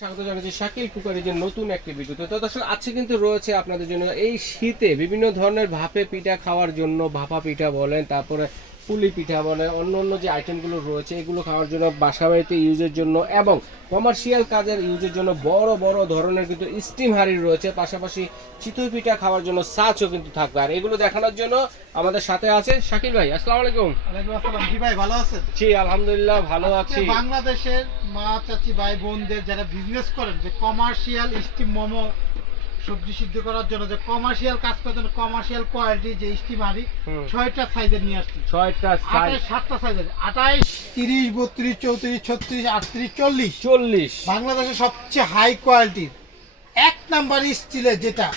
স্বাগত জানাচ্ছি শাকিল কুকারের যে নতুন একটি ভিডিওতে। তো দর্শক আজকে কিন্তু রয়েছে আপনাদের জন্য এই শীতে বিভিন্ন ধরনের ভাপে পিঠা খাওয়ার জন্য, ভাপা পিঠা বলেন, তারপরে পুলি পিঠা বলেন, অন্য অন্য যে আইটেমগুলো রয়েছে এগুলো খাওয়ার জন্য, বাসা বাড়িতে ইউজের জন্য এবং কমার্শিয়াল কাজের ইউজের জন্য বড় বড় ধরনের কিন্তু স্টিম হাঁড়ি রয়েছে। পাশাপাশি চিতই পিঠা খাওয়ার জন্য সাচও কিন্তু থাকবে। আর এগুলো দেখানোর জন্য আমাদের সাথে আছে শাকিল ভাই। আসসালামু আলাইকুম। ওয়ালাইকুম আসসালাম। জি ভাই, ভালো আছেন? জি আলহামদুলিল্লাহ ভালো আছি। বাংলাদেশের মা চাচি ভাই বোনদের যারা বিজনেস করেন, যে কমার্শিয়াল স্টিম মোমো সবজি সিদ্ধ করার জন্য, যে কমার্শিয়াল কাজ করার কমার্শিয়াল কোয়ালিটি যে স্টিম হাঁড়ি 6টা সাইজের নিয়ে আসছি। 6টা সাইজ, 7টা সাইজের, 28, 30, 32, 34, 36, 38, 40। বাংলাদেশের সবচেয়ে হাই কোয়ালিটির 1 নাম্বার স্টিলের যেটা,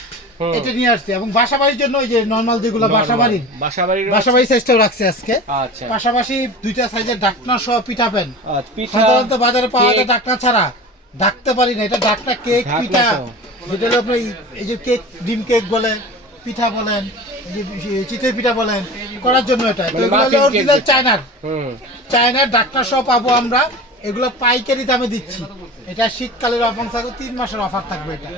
এটা নিয়ে আসছে। এবং বাসা বাড়ির জন্য ওই যে নরমাল যেগুলো বাসা বাড়ির সাইজটাও রাখছে আজকে। আচ্ছা, পাশাপাশি 2টা সাইজের ঢাকনা সহ পিঠা পেন। সাধারণত বাজারে পাওয়া যায় ঢাকনা ছাড়া, ঢাকতে পারি না। এটা ঢাকনা কেক পিঠা, যেটা হলো আপনার এই যে কেক, ডিম কেক বলেন, পিঠা বলেন, চিতই পিঠা বলেন, করার জন্য এটা অরিজিনাল চায়নার ঢাকনা সহ পাবো আমরা। এগুলো পাইকারি দামে দিচ্ছি। এটা শীতকালের অফার থাকবে, 3 মাসের অফার থাকবে। এটা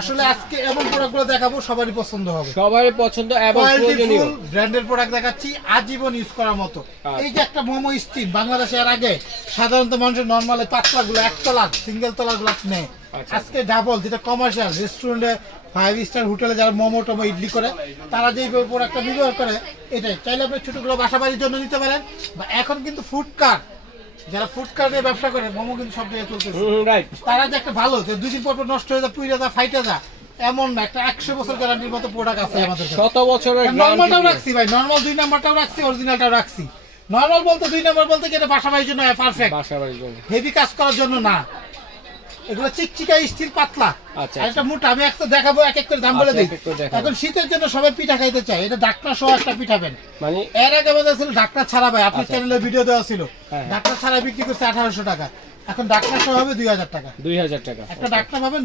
আসলে আজকে এমন প্রোডাক্টগুলো দেখাবো সবারই পছন্দ হবে, সবারই পছন্দ এবং প্রয়োজনীয় ব্র্যান্ডের প্রোডাক্ট দেখাচ্ছি, আজীবন ইউজ করার মতো। এই যে একটা মোমো স্টিম, বাংলাদেশে এর আগে সাধারণত মানুষের নরমালি পাতলাগুলো, একতলা সিঙ্গেল তলাগুলো নেয়। আজকে ডাবল, যেটা কমার্শিয়াল রেস্টুরেন্টে, 5 স্টার হোটেলে যারা মোমো টোমো ইডলি করে, তারা যে প্রোডাক্টটা ব্যবহার করে, এটাই চাইলে আপনি ছোটগুলো বাসা বাড়ির জন্য নিতে পারেন। বা এখন কিন্তু ফুড কার্ট, যারা ফুড কার্টে ব্যবসা করে, মোমো কিন্তু সব জায়গায় চলতেছে। তারা যে একটা ভালো, যে 2 দিন পর নষ্ট হয়ে যায়, পুড়ে যায়, ফাইটে যায়, এমন না। একটা 100 বছর গ্যারান্টির মতো প্রোডাক্ট আছে আমাদের, 100 বছরের নরমালটাও রাখছি ভাই, নরমাল 2 নাম্বারটাও রাখছি, অরিজিনালটাও রাখছি। নরমাল বলতে 2 নাম্বার বলতে কি, এটা বাসা বাড়ির জন্য পারফেক্ট, বাসা বাড়ির জন্য, হেভি কাজ করার জন্য না। এগুলো চিকচিকা স্টিল পাতলা, আচ্ছা, আর এটা মোটা। আমি একটা দেখাবো, এক এক করে দাম বলে দিই। এখন শীতের জন্য সবাই পিঠা খাইতে চায়, এটা ঢাকনা সহ একটা পিঠা পেন। মানে এর আগে আমাদের ছিল ঢাকনা ছাড়া ভাই, আপনার চ্যানেলে ভিডিও দেওয়া ছিল, ঢাকনা ছাড়া বিক্রি করছে 1800 টাকা। এখন ঢাকনা সহ হবে 2000 টাকা। 2000 টাকা একটা ঢাকনা পাবেন,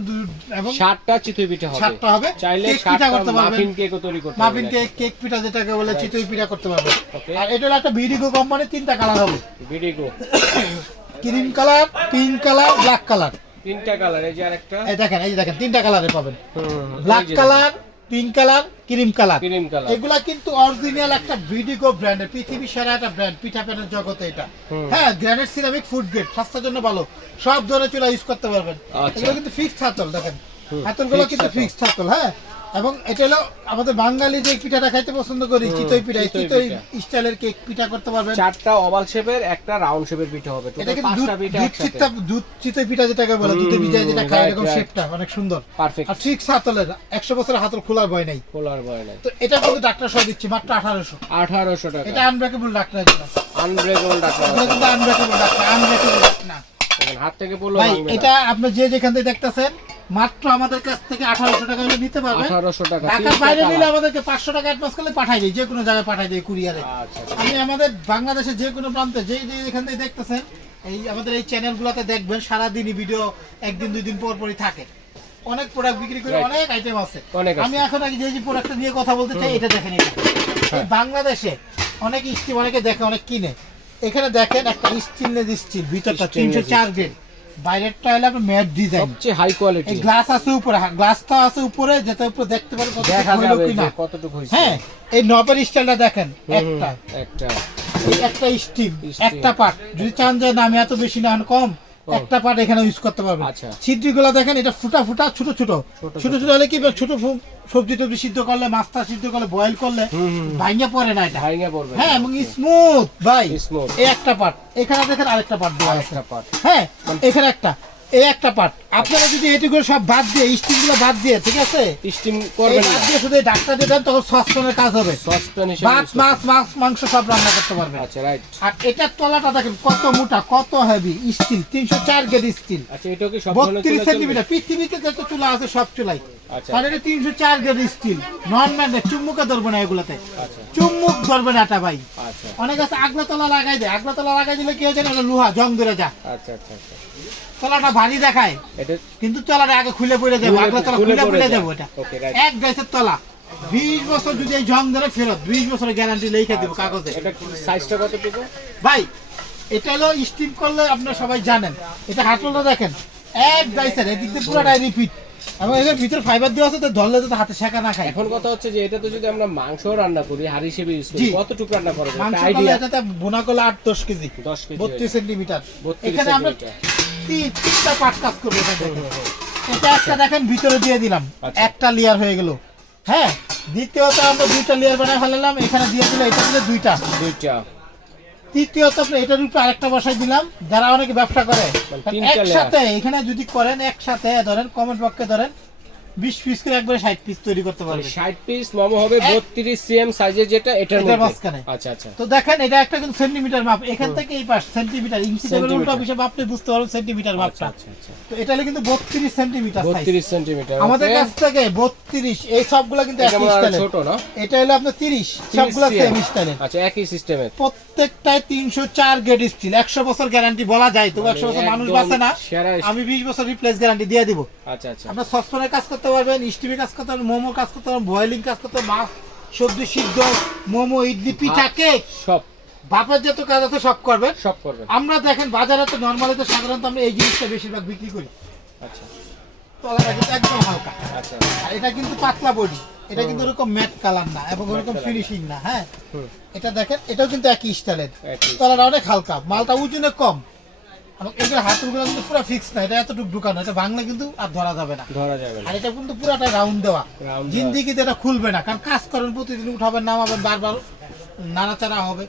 এবং 7টা চিতই পিঠা হবে। 7টা হবে। চাইলে কেক পিঠা করতে পারবেন, মাফিন কেকও তৈরি করতে পারবেন। মাফিন কেক, কেক পিঠা যেটাকে বলে, চিতই পিঠা করতে পারবেন। আর এটা হলো একটা ভিডিগো কোম্পানি, 3টা কালার হবে। ভিডিগো cream colour, pink colour, black colour, 3টা কালার। এই যে আরেকটা, এই দেখেন, এই দেখেন 3টা কালারে পাবেন, black colour, pink colour, cream colour. এগুলা কিন্তু অরিজিনাল একটা ভিডিগো ব্র্যান্ডের, পৃথিবীর সেরা একটা ব্র্যান্ড পিঠা প্যানের জগতে এটা। হ্যাঁ, গ্রানাইট সিরামিক ফুড গ্রেড, স্বাস্থ্যের জন্য ভালো, সব ধরনের চুলা ইউজ করতে পারবেন। এগুলো কিন্তু ফিক্সড হাতল, দেখেন হাতলগুলো কিন্তু ফিক্সড হাতল। হ্যাঁ, এবং এটা হলো আমাদের বাঙালি যে পিঠাটা খাইতে পছন্দ করি, চিতই পিঠা, চিতই স্টাইলের কেক পিঠা করতে পারবেন। 4টা ওভাল শেপের, একটা রাউন্ড শেপের পিঠা হবে। এটা কিন্তু 5টা পিঠা একসাথে, দুধ চিতই পিঠা যেটাকে বলে, দুধে ভিজায় যেটা খায়, এরকম শেপটা অনেক সুন্দর, পারফেক্ট। আর ফিক্স হাতলের, 100 বছরের হাতল খোলার ভয় নাই, তো এটা কিন্তু ডাক্তার সহ দিচ্ছি মাত্র 1800 টাকা। এটা আনব্রেকেবল ডাক্তার, আনব্রেকেবল ডাক্তার, এটা কিন্তু আনব্রেকেবল ডাক্তার, আনব্রেকেবল না, হাত থেকে পড়লো ভাই। এটা আপনি যে যেখান থেকে দেখতেছেন, মাত্র আমাদের কাছ থেকে 1800 টাকা হলে নিতে পারবেন। 1800 টাকা। ঢাকার বাইরে নিলে আমাদেরকে 500 টাকা অ্যাডভান্স করলে পাঠাই দেই, যে কোনো জায়গায় পাঠাই দেই কুরিয়ারে। আমি আমাদের বাংলাদেশের যে কোনো প্রান্তে, যে যেখান থেকে দেখতেছেন, এই আমাদের এই চ্যানেলগুলোতে দেখবেন সারা দিনই ভিডিও, একদিন 2 দিন পর পরই থাকে। অনেক প্রোডাক্ট বিক্রি করে, অনেক আইটেম আছে। আমি এখন যে প্রোডাক্টটা নিয়ে কথা বলতে চাই, এটা দেখেন। এটা এই বাংলাদেশে অনেক স্টিম, অনেকে দেখে, অনেক কিনে। এখানে দেখেন একটা স্টিলনেস স্টিল, ভিতরটা 304 গ্রেড, বাইরেরটা হলো আপনার ম্যাট ডিজাইন, সবচেয়ে হাই কোয়ালিটি। এই গ্লাস আছে উপরে, গ্লাসটা আছে উপরে, যেটা উপরে দেখতে পারেন কতটুকু হইছে। হ্যাঁ, এই নবের স্টাইলটা দেখেন, একটা স্টিম, একটা পার্ট। যদি চান যে না আমি এত বেশি না, কম, একটা পার্ট এখানে ইউজ করতে পারবেন। ছিদ্রিগুলো দেখেন, এটা ফুটা ফুটা, ছোট ছোট হলে কি, ছোট সবজি টবজি সিদ্ধ করলে, মাছটা সিদ্ধ করলে, বয়েল করলে ভাঙিয়ে পড়ে না, এটা ভাঙিয়ে পড়বে। হ্যাঁ, এবং স্মুথ ভাই। এই একটা পার্ট, এখানে দেখেন আরেকটা পার্ট দেওয়া আছে। হ্যাঁ, এখানে একটা, এই একটা পার্ট। আপনারা যদি এটুকু সব বাদ দিয়ে, স্টিম গুলো বাদ দিয়ে, ঠিক আছে, স্টিম করবেন, বাদ দিয়ে শুধু ডাক্তার দিয়ে দেন, তখন সসপ্যানের কাজ হবে। সসপ্যান হিসেবে মাছ মাংস সব রান্না করতে পারবেন। আচ্ছা, রাইট। আর এটার তলাটা দেখেন কত মোটা, কত হেভি স্টিল, 304 গ্রেড স্টিল। আচ্ছা, এটা কি সব 32 সেন্টিমিটার। পৃথিবীতে যত চুলা আছে সব চুলাই। আচ্ছা, আর এটা 304 গ্রেড স্টিল, নন ম্যাগনেট, চুম্বুকে ধরবে না এগুলাতে। আচ্ছা, চুম্বুক ধরবে না এটা ভাই। আচ্ছা, অনেক আছে আগলা তলা লাগাই দেয়, আগলা তলা লাগাই দিলে কি হয় জানেন, লোহা জং ধরে যায়। আচ্ছা আচ্ছা আচ্ছা, তলাটা ভারী দেখায়, কিন্তু তলাটা আগে খুলে পড়ে যাবে, আগলা তলা খুলে পড়ে যাবে। এটা এক গাছের তলা, 20 বছর যদি এই জং ধরে ফেরত, 20 বছরের গ্যারান্টি লেখা দেব কাগজে। এটা সাইজটা কতটুকু ভাই? এটা হলো স্টিম করলে আপনারা সবাই জানেন, এটা হাতলটা দেখেন, এক ডাইসার এদিক দিয়ে পুরোটাই রিপিট, এবং এর ভিতরে ফাইবার দেওয়া আছে, তো ধরলে তো হাতে শেখা না খায়। এখন কথা হচ্ছে যে এটা তো যদি আমরা মাংস রান্না করি হাড়ি হিসেবে ইউজ করি, জি। কতটুকু রান্না করা যাবে? মাংস একটা করলে আইডিয়া। এটাতে বোনা করলে 8-10 কেজি, 10 কেজি 32 সেন্টিমিটার। 32 এখানে আমরা সেন্টিমিটার। তিনটা পার্ট কাজ করবো এখান থেকে। এটা একটা দেখেন ভিতরে দিয়ে দিলাম, আচ্ছা। একটা লেয়ার হয়ে গেল। হ্যাঁ, দ্বিতীয়ত আমরা দুইটা লেয়ার বানায় ফেলালাম, এখানে দিয়ে দিলে এটা দিলে দুইটা। তৃতীয়ত আপনি এটার উপরে আরেকটা বসাই দিলাম, যারা অনেকে ব্যবসা করে তিনটা একসাথে এখানে যদি করেন, একসাথে ধরেন কমেন্ট বক্সে ধরেন 20 পিস করে একবারে 60 পিস তৈরি করতে পারবেন। 60 পিস মোমো হবে 32 সিএম সাইজের, যেটা এটার এটার মধ্যে। মাঝখানে। আচ্ছা আচ্ছা। তো দেখেন এটা একটা কিন্তু সেন্টিমিটার মাপ, এখান থেকে এই পাশ সেন্টিমিটার, ইঞ্চি টেবিল উল্টো সেন্টিমিটার। হিসাবে আপনি বুঝতে পারবেন সেন্টিমিটার মাপটা। আচ্ছা আচ্ছা। তো এটা হলো কিন্তু 32 সেন্টিমিটার সাইজ 32 সেন্টিমিটার আমাদের কাছ থেকে। 32 এই সবগুলা কিন্তু এটা একই মনে হয় স্টাইলের। ছোট না? এটা হলো আপনার 30, সবগুলা সেম স্টাইলের। আচ্ছা, একই সিস্টেমের। প্রত্যেকটাই 304 গ্রেড স্টিল, 100 বছর গ্যারান্টি বলা যায়, তবে 100 বছর মানুষ একদম বাঁচে না, সেরা আমি 20 বছর রিপ্লেস গ্যারান্টি দিয়ে দিব। আচ্ছা আচ্ছা। আপনার সসপ্যানে কাজ করতে পারবেন, স্টিমে কাজ করতে পারবেন, মোমো কাজ করতে পারবেন, বয়েলিং কাজ করতে পারবেন, মাছ সবজি সিদ্ধ, মোমো, ইডলি, পিঠা, কেক, সব বাপের যত কাজ আছে সব করবেন। সব করবেন। আমরা দেখেন বাজারে তো নরমালি তো সাধারণত আমরা এই জিনিসটা বেশিরভাগ বিক্রি করি। আচ্ছা তলাটা কিন্তু একদম হালকা, আচ্ছা। আর এটা কিন্তু পাতলা বডি, এটা কিন্তু ওরকম ম্যাট কালার না এবং ওরকম colour ফিনিশিং না। হ্যাঁ, হুম। এটা দেখেন এটাও কিন্তু একই স্টাইলের, একই। তলাটা অনেক হালকা, মালটা ওজনে কম, এবং এগুলো হাতুগুলো কিন্তু পুরো ফিক্স না, এটা এতটুকু ঢুকানো, এটা ভাঙলে কিন্তু আর ধরা যাবে না। ধরা যাবে না। আর এটা কিন্তু পুরাটা রাউন্ড দেওয়া, Round দেওয়া। জিন্দিগিতে এটা খুলবে না, কারণ কাজ করেন প্রতিদিন, উঠাবেন নামাবেন, বারবার নাড়াচাড়া হবে,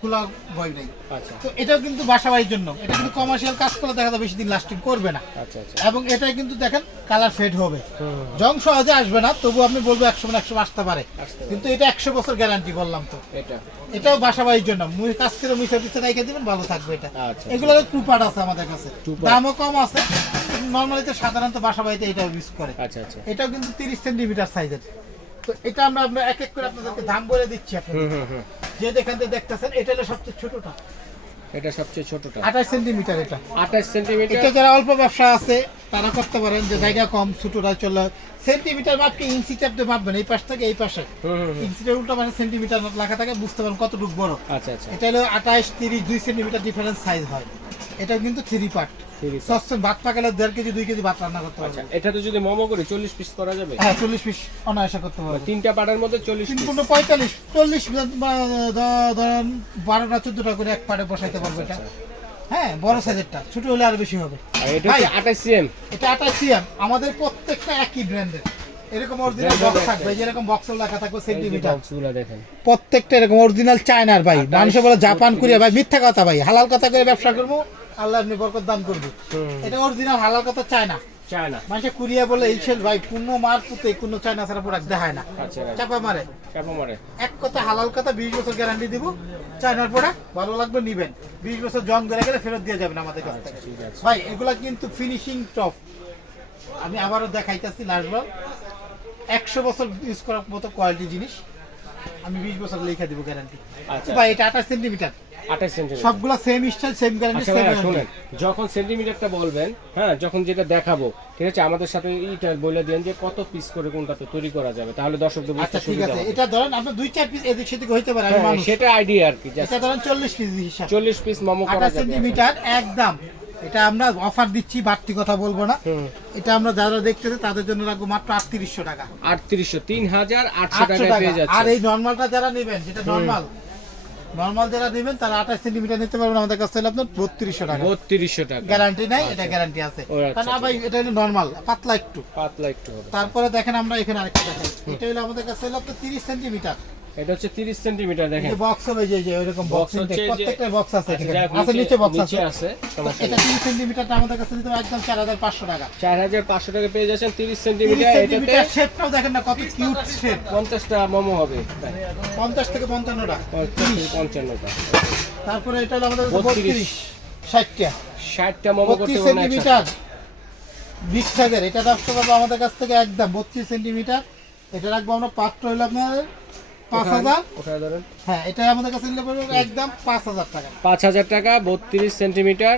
খোলা ভয় নেই। আচ্ছা তো এটাও কিন্তু বাসা বাড়ির জন্য, এটা কিন্তু কমার্শিয়াল কাজ করলে দেখা যায় বেশি দিন লাস্টিং করবে না। আচ্ছা আচ্ছা। এবং এটা কিন্তু দেখেন কালার ফেড হবে, হুম। জং সহজে আসবে না, তবু আপনি বলবো 100 আসতে পারে, আসতে পারে। কিন্তু এটা 100 বছর গ্যারান্টি বললাম তো। এটা এটাও বাসা বাড়ির জন্য, কাজ করে মিশে পিছিয়ে রেখে দিবেন, ভালো থাকবে এটা। আচ্ছা। এগুলো টু পার্ট আছে আমাদের কাছে, Two part। দামও কম আছে, নর্মালি তো সাধারণত বাসা বাড়িতে এটাও ইউজ করে। আচ্ছা আচ্ছা। এটাও কিন্তু 30 সেন্টিমিটার সাইজের। তো এটা আমরা এক এক করে আপনাদেরকে দাম বলে দিচ্ছি। আপনাদের হুম। যে এখান থেকে দেখতেছেন, এটা হলো সবচেয়ে ছোটটা, এটা সবচেয়ে ছোটটা 28 সেন্টিমিটার। এটা 28 সেন্টিমিটার। এটা যারা অল্প ব্যবসা আছে তারা করতে পারেন, যে জায়গা কম, ছোটটা চলে। সেন্টিমিটার মাপকে ইঞ্চি চাপতে মাপবেন, এই পাশ থেকে এই পাশে ইঞ্চিটার উল্টো পাশে সেন্টিমিটার মাপ লেখা থাকে, বুঝতে পারেন কতটুকু বড়। আচ্ছা আচ্ছা। এটা হলো 28, 30, 2 সেন্টিমিটার ডিফারেন্স সাইজ হয়। এটা কিন্তু 3 পার্ট, সবচেয়ে ভাত পাকালে 1.5 কেজি 2 কেজি ভাত রান্না করতে আচ্ছা, পারবেন। এটা তো যদি মোমো করি 40 পিস করা যাবে? হ্যাঁ, 40 পিস অনায়াসে করতে পারবেন। তিনটা পাটার মধ্যে 40 পিস। 45, 40 ধরেন 12টা 14টা করে এক পাটে বসাইতে পারবে এটা। হ্যাঁ, বড় সাইজেরটা, ছোট হলে আরো বেশি হবে। আর এটা ভাই, হচ্ছে 28 সিএম। এটা 28 সিএম, আমাদের প্রত্যেকটা একই ব্র্যান্ডের, এরকম অরিজিনাল Branded বক্স থাকবে, যেরকম বক্সের লেখা থাকবে সেন্টিমিটার, বক্সগুলো দেখেন। প্রত্যেকটা এরকম অরিজিনাল চায়নার। ভাই, মানুষে বলে জাপান, কোরিয়া, ভাই মিথ্যা কথা, ভাই হালাল কথা করে ব্যবসা করবো, আল্লাহ আপনি বরকত দান করবে। এটা অরিজিনাল হালাল কথা, চায়না। চায়না। মানুষে কুরিয়া বলে এই সেল, ভাই কোনো মার পুঁতে কোনো চায়না ছাড়া প্রোডাক্ট দেখায় না, আচ্ছা চাপা মারে। কেমন মারে? এক কথা হালাল কথা, 20 বছর গ্যারান্টি দিব, চায়নার প্রোডাক্ট ভালো লাগবে নিবেন, 20 বছর জং ধরে গেলে ফেরত দিয়ে যাবেন আমাদের কাছ থেকে। ঠিক আছে। ভাই, এগুলা কিন্তু ফিনিশিং টপ, আমি আবারও দেখাইতেছি লাস্টবার, 100 বছর ইউজ করার মতো কোয়ালিটি জিনিস, আমি 20 বছর লিখে দিব গ্যারান্টি। আচ্ছা। ভাই, এটা 28 সেন্টিমিটার, 28 সেন্টিমিটার। সবগুলা সেম স্টাইল, সেম গ্যারান্টি, আচ্ছা সেম ভাইয়া, গ্যারান্টি। শুনেন, যখন সেন্টিমিটারটা বলবেন, হ্যাঁ, যখন যেটা দেখাবো, ঠিক আছে, আমাদের সাথে এইটা বলে দেন যে কত পিস করে কোনটাতে তৈরি করা যাবে, তাহলে দর্শকদের বুঝতে আচ্ছা, ঠিক সুবিধা আছে, হবে। এটা ধরেন আপনি 2-4 পিস এদিক সেদিক হইতে পারে, আমি হ্যাঁ, মানুষ, সেটা আইডিয়া আর কি, just এটা ধরেন 40 পিস হিসাব, 40 পিস মোমো করা 28 যাবে। সেন্টিমিটার একদম। এটা আমরা অফার দিচ্ছি, বাড়তি কথা বলবো না। হুম। এটা আমরা যারা দেখতেছি তাদের জন্য রাখবো মাত্র 3800 টাকা। 3800, 3800 800 টাকায় টাকা। পেয়ে যাচ্ছে। আর এই নরমালটা যারা নেবেন, যেটা নরমাল যারা নেবেন, তারা 28 সেন্টিমিটার নিতে পারবেন আমাদের কাছে, হলো আপনার 3200 টাকা। 3200 টাকা। গ্যারান্টি নাই, এটা গ্যারান্টি আছে। ও, আচ্ছা, কারণ ভাই, এটা হলো নরমাল, পাতলা একটু। পাতলা একটু হবে। তারপরে দেখেন আমরা এখানে আরেকটা দেখাই, এটা হলো আমাদের কাছে হলো আপনার 30 সেন্টিমিটার। এটা হচ্ছে 30 সেন্টিমিটার, দেখেন। এই বক্স হবে, যে এরকম Box বক্স হচ্ছে যে- প্রত্যেকটা বক্স আছে, আচ্ছা, এখানে যাক, আছে, নিচে বক্স নিচে আছে। আছে, সমস্যা এটা নেই। 30 সেন্টিমিটারটা আমাদের কাছে নিতে হবে একদম 4500 টাকা। 4500 টাকা পেয়ে যাচ্ছেন 30 30 সেন্টিমিটার। এটাতে সেন্টিমিটার শেপটাও দেখেন না কত কিউট শেপ। 50টা মোমো হবে। 50 থেকে 55টা। 55টা। তারপরে এটা হলো আমাদের 32, 60টা। 60টা মোমো করতে 32 হবে না একসাথে। সেন্টিমিটার বিগ সাইজের, এটা রাখতে পারবো আমাদের কাছ থেকে একদম 32 সেন্টিমিটার। এটা রাখবো আমরা পাত্র হলো আপনার 5000। ওখানে ধরেন। হ্যাঁ, এটা আমাদের কাছে নিলে পড়বে একদম 5000 টাকা। 5000 টাকা, 32 সেন্টিমিটার,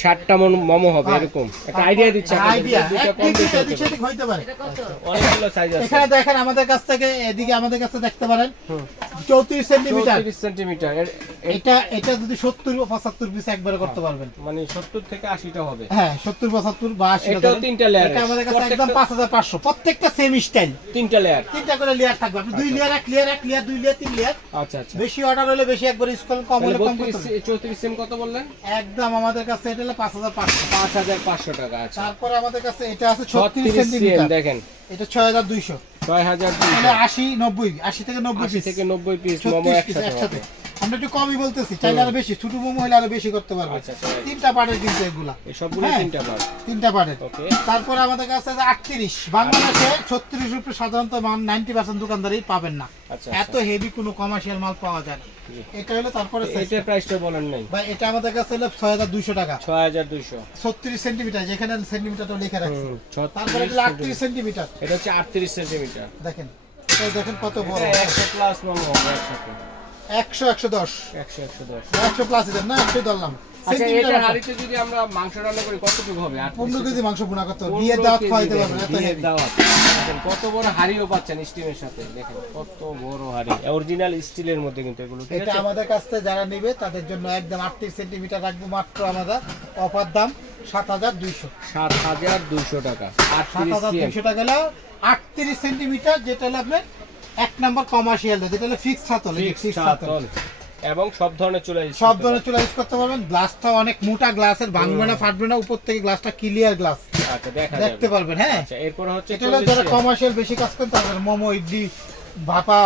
60টা মোমো হবে এরকম একটা আইডিয়া দিচ্ছে আইডিয়া দুইটা কম বেশি হতে পারে। সেদিক হইতে পারে। অনেকগুলো সাইজ আছে এখানে দেখেন আমাদের কাছ থেকে এদিকে আমাদের কাছে দেখতে পারেন 34 সেন্টিমিটার 34 সেন্টিমিটার এটা যদি 70 75 পিস একবারে করতে পারবেন, মানে 70 থেকে 80টা হবে। হ্যাঁ 70 75 বা 80 এটাও তিনটা লেয়ার, এটা আমাদের কাছে একদম 5500 প্রত্যেকটা সেম স্টাইল, তিনটা লেয়ার, তিনটা করে লেয়ার থাকবে। আপনি দুই লেয়ার এক লেয়ার এক লেয়ার দুই লেয়ার তিন লেয়ার। আচ্ছা আচ্ছা। বেশি অর্ডার হলে বেশি, একবার স্কল কম হলে কম করতে হবে। 34 সেম কত বললেন? একদম আমাদের কাছে এটা হলো 5500 5500 টাকা। আচ্ছা, তারপরে আমাদের কাছে এটা আছে 36 36 সেন্টিমিটার, দেখেন এটা 6200 6200 এটা 80 90 80 থেকে 90 80 পিস থেকে 90 পিস মোমো 36 পিস একসাথে একসাথে। হবে। আমরা একটু কমই বলতেছি, চাইলে আরো বেশি, ছোট মোমো হলে আরো বেশি করতে পারবে। আচ্ছা, আচ্ছা। তিনটা পার্টের কিন্তু এগুলা, এই সবগুলো হ্যাঁ, তিনটা পার্ট। তিনটা পার্টের। ওকে। তারপরে আমাদের কাছে আছে 38 বাংলাদেশে 36 রুপি সাধারণত 90% দোকানদারই পাবেন না। আচ্ছা, এত হেভি কোনো কমার্শিয়াল মাল পাওয়া যায় না। এটা হলো তারপরে এটার প্রাইসটা বলেন নাই ভাই, এটা আমাদের কাছে হলো 6200 টাকা, 6200 36 সেন্টিমিটার, যেখানে সেন্টিমিটারটা লেখা রাখছি। 36 তারপরে এটা 38 সেন্টিমিটার, এটা হচ্ছে 38 সেন্টিমিটার। দেখেন এটা দেখেন কত বড়, 100 প্লাস মোমো হবে একসাথে। 100 110 100 110। 100 প্লাস এটা না, 100 ধরলাম। আচ্ছা, এটা হাড়িতে যদি আমরা মাংস রান্না করি কতটুকু হবে? 15 কেজি মাংস ভুনা করতে হবে, বিয়ের দাওয়াত খাওয়াইতে পারবেন, এত বিয়ের হেভি। দাওয়াত। দেখেন কত বড় হাড়িও পাচ্ছেন স্টিমের সাথে, দেখেন কত বড় হাড়ি, অরিজিনাল স্টিলের মধ্যে কিন্তু এগুলো, ঠিক এটা আছে? আমাদের কাছ থেকে যারা নেবে তাদের জন্য একদম 38 সেন্টিমিটার রাখবো মাত্র আমাদের অফার দাম 7200 7200 টাকা। 38 7200 টাকা হলো 38 সেন্টিমিটার, যেটা হলো আপনার এক নাম্বার কমার্শিয়াল, যেটা হলো ফিক্স হাতল, ফিক্স হাতল এবং সব ধরনের চুলা সব ধরনের চুলা ইউজ করতে পারবেন। গ্লাসটা অনেক মোটা গ্লাসের, ভাঙবে না ফাটবে না, উপর থেকে গ্লাসটা ক্লিয়ার গ্লাস আচ্ছা, দেখা দেখতে যাবে। পারবেন। হ্যাঁ, আচ্ছা, এরপর হচ্ছে এটা হলো যারা কমার্শিয়াল বেশি কাজ করেন তাদের মোমো ইডলি ভাপা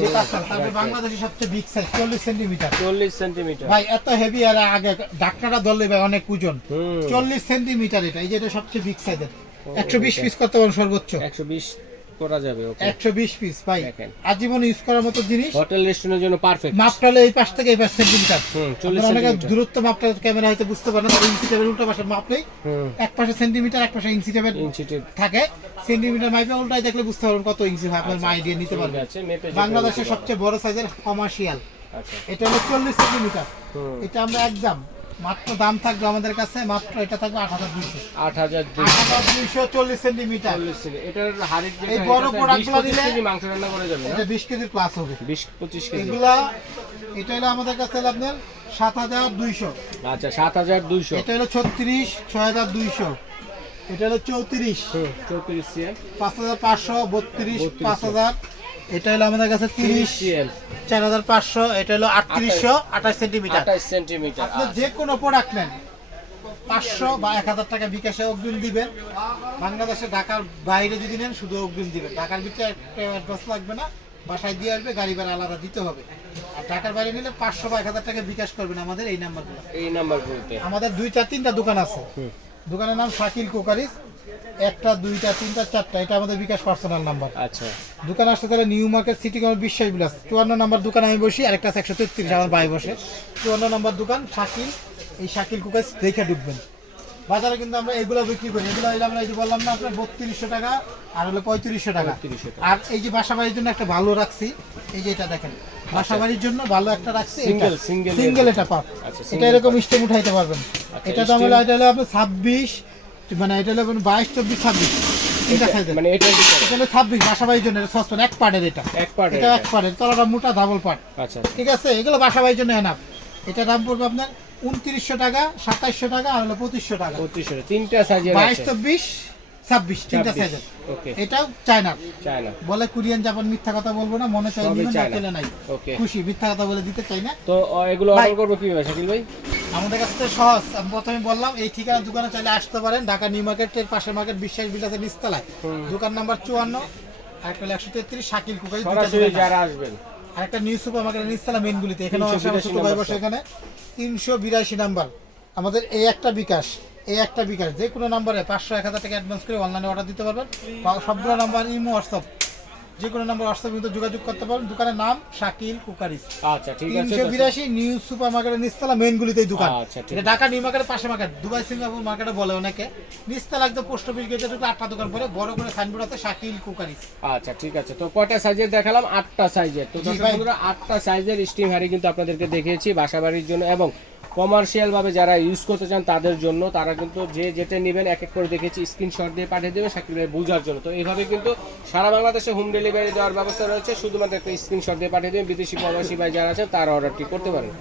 যে কাজ করেন। তারপরে right, বাংলাদেশের সবচেয়ে বিগ সাইজ 40 সেন্টিমিটার। 40 সেন্টিমিটার। ভাই এত হেভি, আর আগে ডাক্তাররা ধরলে ভাই অনেক ওজন, হুম। 40 সেন্টিমিটার এটা, এই যে এটা সবচেয়ে বিগ সাইজের। 120 পিস করতে পারেন সর্বোচ্চ, 120 করা যাবে। ওকে, 120 পিস ভাই দেখেন। আজীবন ইউজ করার মতো জিনিস। হোটেল রেস্টুরেন্টের জন্য পারফেক্ট। মাপটা হলো এই পাশ থেকে এই পাশ সেন্টিমিটার। 40 অনেক সেন্টিমিটার। দূরত্ব মাপটা ক্যামেরা হয়তো বুঝতে পারেন না, ইঞ্চি টেপের উল্টা পাশের মাপ নেই, এক পাশে সেন্টিমিটার এক পাশে ইঞ্চি টেপের ইঞ্চি টেপ থাকে। সেন্টিমিটার মাপে উল্টাই দেখলে বুঝতে পারবেন কত ইঞ্চি হয়, আপনার আইডিয়া নিতে ঠিক পারবেন। আছে, মেপে বাংলাদেশের সবচেয়ে বড় সাইজের কমার্শিয়াল আচ্ছা, এটা হলো 40 সেন্টিমিটার। এটা আমরা একদম মাত্র দাম থাকবে আমাদের কাছে মাত্র, এটা থাকবে 8200 8200 40 সেন্টিমিটার। 40 এটার হাড়ির যেটা, এই বড় এটাতে প্রোডাক্টগুলো 20-25 দিলে কেজি মাংস রান্না করা যাবে না? এটা 20 কেজি প্লাস হবে, 20-25 কেজি। এগুলা এটা হলো আমাদের কাছে হলো আপনার 7200। আচ্ছা, 7200। এটা হলো 36 6200। এটা হলো 34 34 সিএম 5500 32 5000। এটা হলো আমাদের কাছে 30 সিএম 4500। এটা হলো 3800 28 সেন্টিমিটার। 28 সেন্টিমিটার। আপনি যে কোনো প্রোডাক্ট নেন 500 বা 1000 টাকা বিকাশে অগ্রিম দিবেন। বাংলাদেশে ঢাকার বাইরে যদি নেন শুধু অগ্রিম দিবেন, ঢাকার ভিতরে একটা অ্যাডভান্স লাগবে না, বাসায় দিয়ে আসবে, গাড়ি ভাড়া আলাদা দিতে হবে। আর ঢাকার বাইরে নিলে 500 বা 1000 টাকা বিকাশ করবেন আমাদের এই নাম্বারগুলো। এই নাম্বারগুলোতে আমাদের 2-3টা দোকান আছে। দোকানের নাম শাকিল কুকারিজ, 1টা 2টা 3টা 4টা, এটা আমাদের বিকাশ পার্সোনাল নাম্বার। আচ্ছা, দোকান আসতে তাহলে নিউ মার্কেট সিটি কর্নার বিশ্বাস বিলাস 54 নম্বর দোকান আমি বসি, আরেকটা আছে 133 আমার ভাই বসে। 54 নম্বর দোকান শাকিল, এই শাকিল কুকারিজ দেখে ঢুকবেন। বাজারে কিন্তু আমরা এগুলো বিক্রি করি, এগুলো হইলে আমরা এই যে বললাম না আপনার 3200 টাকা আর হলো 3500 টাকা। 3500 টাকা। আর এই যে বাসাবাড়ির জন্য একটা ভালো রাখছি, এই যে এটা দেখেন বাসাবাড়ির জন্য ভালো একটা রাখছি, সিঙ্গেল এটা পাপ। আচ্ছা, এটা এরকম স্টেম উঠাইতে পারবেন। আচ্ছা, এটা তো আমরা এটা হলো আপনার 26 মানে এটা হলো 22 24 26 তিনটা সাইজের, মানে এটা কি করে? এটা হলো 26 বাসাবাড়ির জন্য, এটা সসপ্যান এক পার্টের, এটা এক পার্ট। এটা এক পার্টের, তলাটা মোটা ডাবল পার্ট। আচ্ছা, ঠিক আছে, এগুলো বাসাবাড়ির জন্য এনাফ। এটা দাম পড়বে আপনার 2900 টাকা 2700 টাকা আর হলো 2500 টাকা। 2500 তিনটা সাইজের 22 আছে। 24 26 তিনটা সাইজের। ওকে, এটাও চায়না, চায়না। বলে কোরিয়ান জাপান, মিথ্যা কথা বলবো না, মনে চাই সবই নিবেন, চায়না। চলে নাই ওকে। খুশি, মিথ্যা কথা বলে দিতে চাই না। তো এগুলো অর্ডার করবো কিভাবে শাকিল ভাই? আমাদের কাছে তো সহজ, আমি প্রথমে বললাম এই ঠিকানা দোকানে চাইলে আসতে পারেন, ঢাকা নিউ মার্কেটের পাশের মার্কেট বিশ্বাস বিলাসের নিচতলায়, দোকান নাম্বার 54 আর একটা 133 শাকিল কুকারি। সরাসরি যারা আসবেন, আর একটা নিউ সুপার মার্কেটের নিচতলা মেনগুলিতে, এখানে 382 ছোট ভাই বসে, এখানে 382 নাম্বার আমাদের এই একটা বিকাশ, এই একটা বিকাশ যে কোনো নাম্বারে 500-1000 টাকা অ্যাডভান্স করে অনলাইনে অর্ডার দিতে পারবেন। সবগুলো নাম্বার ইমো হোয়াটসঅ্যাপ, যে কোনো নাম্বার হোয়াটসঅ্যাপ কিন্তু যোগাযোগ করতে পারবেন। দোকানের নাম শাকিল কুকারিজ, আচ্ছা ঠিক আছে। 382 নিউ সুপার মার্কেটের নিচতলা মেনগুলিতেই দোকান। আচ্ছা, ঠিক এটা ঢাকা নিউ মার্কেটের পাশে মার্কেট, দুবাই সিঙ্গাপুর মার্কেটে বলে অনেকে। নিচতলা একদম পোস্ট অফিস গেটে ঢুকলে 8টা দোকান পরে বড় করে সাইনবোর্ড আছে শাকিল কুকারিজ। আচ্ছা ঠিক আছে। তো কয়টা সাইজের দেখালাম? 8টা সাইজের। তো জি দর্শক ভাই। বন্ধুরা 8টা সাইজের স্টিম হাঁড়ি কিন্তু আপনাদেরকে দেখিয়েছি বাসাবাড়ির জন্য এবং কমার্শিয়াল ভাবে যারা ইউজ করতে চান তাদের জন্য, তারা কিন্তু যে যেটা নেবেন এক এক করে দেখেছি স্ক্রিনশট দিয়ে পাঠিয়ে দেবেন শাকিল ভাই বোঝার জন্য। তো এইভাবে কিন্তু সারা বাংলাদেশে হোম ডেলিভারি দেওয়ার ব্যবস্থা রয়েছে, শুধুমাত্র একটা স্ক্রিনশট দিয়ে পাঠিয়ে দেবেন। বিদেশি প্রবাসী ভাই যারা আছেন তারা অর্ডারটি করতে পারেন।